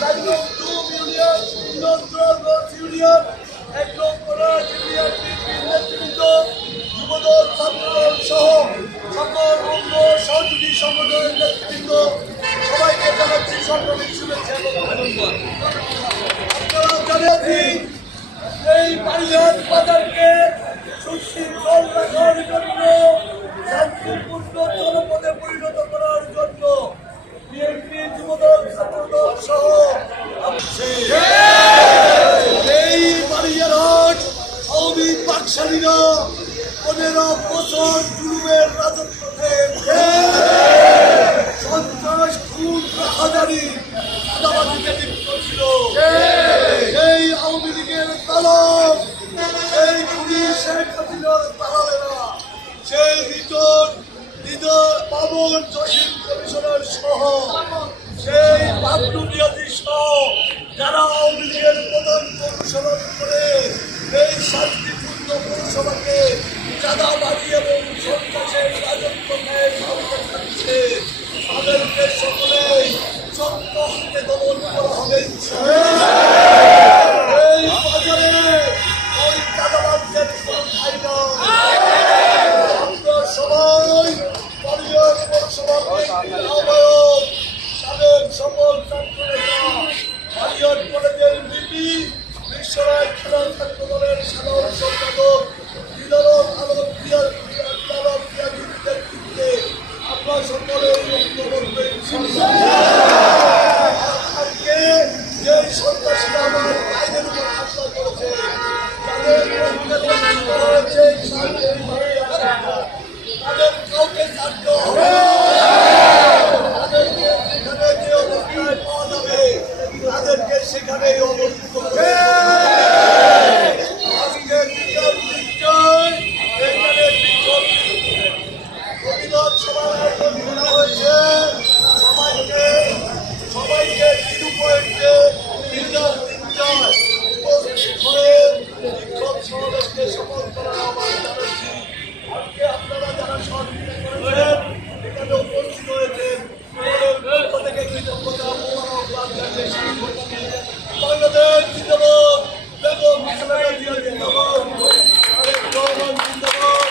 সাইনং টুম union, নন্দ্রগঞ্জ union, ১ নং কোরআন union নেতৃবৃন্দ, যুবদল, ছাত্রদল সহ সকল অঙ্গ সহযোগী সংগঠনের নেতৃবৃন্দ সবাইকে জানাচ্ছি সরকারি শুভেচ্ছা এবং অভিনন্দন। আপনারা জানেন এই বাড়িয়ার বাজারকে সুশৃঙ্খল রাখার জন্য, শান্তিপূর্ণ জনপদে পরিণত করার জন্য বিএনপি, যুবদল, ছাত্রদল সহ এই বাড়িয়ার হাট আওয়ামী বাকশালীরা 15 বছর জুলুমের রাজত্ব খেয়েছে। সন্ত্রাস, খুন, হাজারি, চাঁদাবাজিতে লিপ্ত ছিল এই আওয়ামী লীগের দালাল, সেই পুলিশ শেখ হাসিনার দালালেরা, সেই রিটন বাবন জসিম কমিশনার সহ সেই বাবলু নিয়াজি সহ যারা আওয়ামী লীগের প্রধান অনুসরণ করে এই শান্তিপূর্ণ পৌরসভাকে চাঁদাবাজি এবং সন্ত্রাসের রাজত্ব থাকছে, তাদেরকে সকলেই শক্ত হাতে দমন করা হবে। এই বাজারে ওই চাঁদাবাজদের কোনো ঠাঁই নয়। আমরা সবাই বাড়িয়ার পৌরসভার আহ্বায়ক, সাবেক সফল ছাত্রনেতা, বাড়িয়ার কলেজের ভিপি, বিশ্বরায় খেলা ছাত্র দলের সাধারণ সম্পাদক দিদারুল আলম পিয়াজির নেতৃত্বে আমরা সকলে আজকে যে সন্ত্রাসীরা আমার আইনের উপর হামলা করেছে, তাদের হয়েছে তাদের কাউকে ছাড়তে হবে। তাদেরকে যেখানে যে অবস্থায় পাওয়া যাবে তাদেরকে সেখানেই অবস্থিত করবে। আজকে এখানে প্রতিবাদ সভার আয়োজন করা হয়েছে। সবাইকে কিছু পয়েন্টে উপস্থিত হয়ে বিক্ষোভ সমাবেশকে সফল করার আহ্বান জানাচ্ছি। আজকে আপনারা যারা সহযোগিতা করেছেন, এখানে উপস্থিত হয়েছেন, পক্ষ থেকে কৃতজ্ঞতা মোবারকবাদ জানাচ্ছি। বাংলাদেশ জিন্দাবাদ, বেগম খালেদা জিয়া জিন্দাবাদ, তারেক রহমান জিন্দাবাদ।